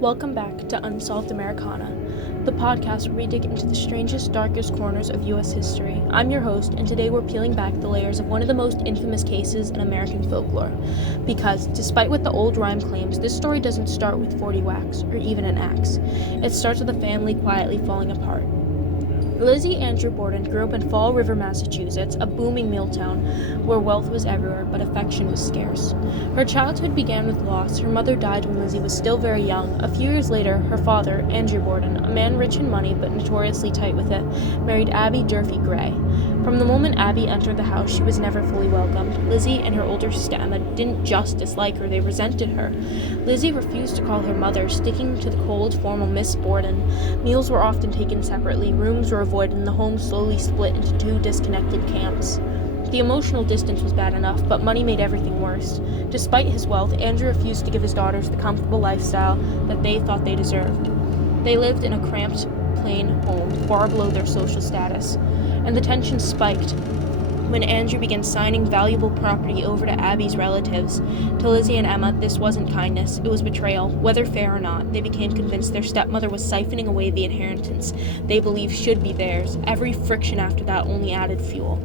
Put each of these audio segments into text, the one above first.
Welcome back to Unsolved Americana, the podcast where we dig into the strangest, darkest corners of U.S. history. I'm your host, and today we're peeling back the layers of one of the most infamous cases in American folklore. Because, despite what the old rhyme claims, this story doesn't start with 40 whacks, or even an axe. It starts with a family quietly falling apart. Lizzie Andrew Borden grew up in Fall River, Massachusetts, a booming mill town where wealth was everywhere but affection was scarce. Her childhood began with loss. Her mother died when Lizzie was still very young. A few years later, her father, Andrew Borden, a man rich in money but notoriously tight with it, married Abby Durfee Gray. From the moment Abby entered the house, she was never fully welcomed. Lizzie and her older sister Emma didn't just dislike her, they resented her. Lizzie refused to call her mother, sticking to the cold, formal Miss Borden. Meals were often taken separately, rooms were avoided, and the home slowly split into two disconnected camps. The emotional distance was bad enough, but money made everything worse. Despite his wealth, Andrew refused to give his daughters the comfortable lifestyle that they thought they deserved. They lived in a cramped, plain home, far below their social status, and the tension spiked when Andrew began signing valuable property over to Abby's relatives. To Lizzie and Emma, this wasn't kindness, it was betrayal. Whether fair or not, they became convinced their stepmother was siphoning away the inheritance they believed should be theirs. Every friction after that only added fuel.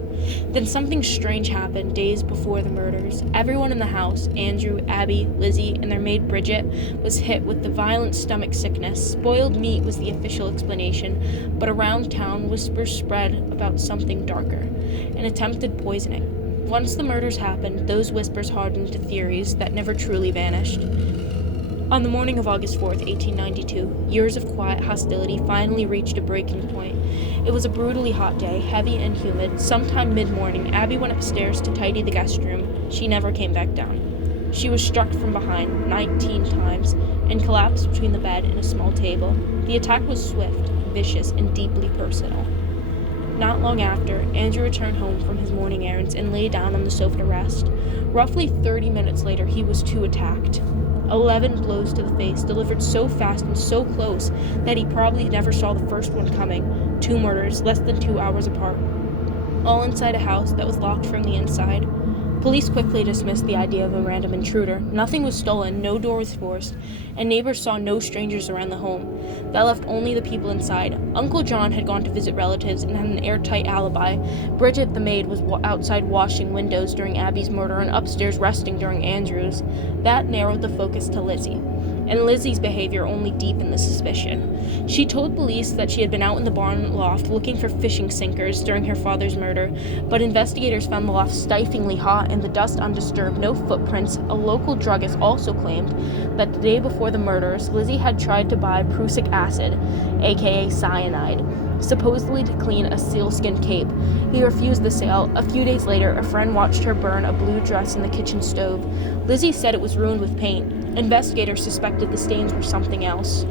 Then something strange happened days before the murders. Everyone in the house, Andrew, Abby, Lizzie, and their maid Bridget, was hit with the violent stomach sickness. Spoiled meat was the official explanation, but around town whispers spread about something darker, an attempted poisoning. Once the murders happened, those whispers hardened to theories that never truly vanished. On the morning of August 4th, 1892, years of quiet hostility finally reached a breaking point. It was a brutally hot day, heavy and humid. Sometime mid-morning, Abby went upstairs to tidy the guest room. She never came back down. She was struck from behind 19 times and collapsed between the bed and a small table. The attack was swift, vicious, and deeply personal. Not long after, Andrew returned home from his morning errands and lay down on the sofa to rest. Roughly 30 minutes later, he was too attacked. 11 blows to the face, delivered so fast and so close that he probably never saw the first one coming. 2 murders, less than 2 hours apart. All inside a house that was locked from the inside. Police quickly dismissed the idea of a random intruder. Nothing was stolen, no door was forced, and neighbors saw no strangers around the home. That left only the people inside. Uncle John had gone to visit relatives and had an airtight alibi. Bridget, the maid, was outside washing windows during Abby's murder and upstairs resting during Andrew's. That narrowed the focus to Lizzie. And Lizzie's behavior only deepened the suspicion. She told police that she had been out in the barn loft looking for fishing sinkers during her father's murder, but investigators found the loft stiflingly hot and the dust undisturbed, no footprints. A local druggist also claimed that the day before the murders, Lizzie had tried to buy prussic acid, aka cyanide, supposedly to clean a sealskin cape. He refused the sale. A few days later, a friend watched her burn a blue dress in the kitchen stove. Lizzie said it was ruined with paint. Investigators suspected the stains were something else.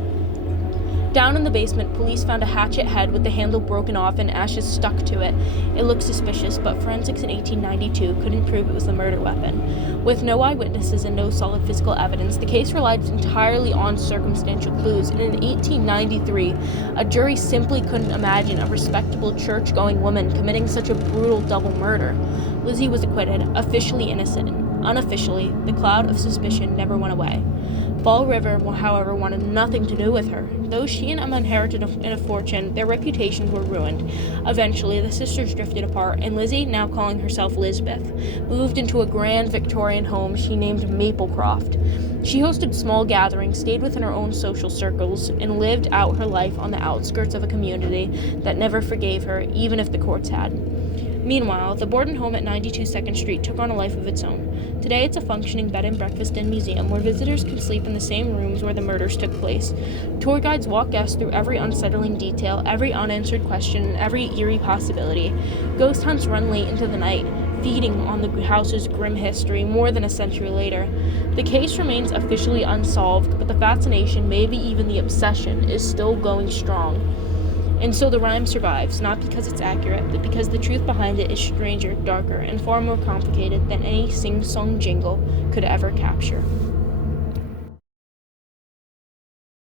Down in the basement, police found a hatchet head with the handle broken off and ashes stuck to it. It looked suspicious, but forensics in 1892 couldn't prove it was the murder weapon. With no eyewitnesses and no solid physical evidence, the case relied entirely on circumstantial clues, and in 1893, a jury simply couldn't imagine a respectable church-going woman committing such a brutal double murder. Lizzie was acquitted, officially innocent. Unofficially, the cloud of suspicion never went away. Fall River, however, wanted nothing to do with her. Though she and Emma inherited a fortune, their reputations were ruined. Eventually, the sisters drifted apart, and Lizzie, now calling herself Lizbeth, moved into a grand Victorian home she named Maplecroft. She hosted small gatherings, stayed within her own social circles, and lived out her life on the outskirts of a community that never forgave her, even if the courts had. Meanwhile, the Borden home at 92 2nd Street took on a life of its own. Today, it's a functioning bed and breakfast and museum where visitors can sleep in the same rooms where the murders took place. Tour guides walk guests through every unsettling detail, every unanswered question, and every eerie possibility. Ghost hunts run late into the night, feeding on the house's grim history more than a century later. The case remains officially unsolved, but the fascination, maybe even the obsession, is still going strong. And so the rhyme survives, not because it's accurate, but because the truth behind it is stranger, darker, and far more complicated than any sing-song jingle could ever capture.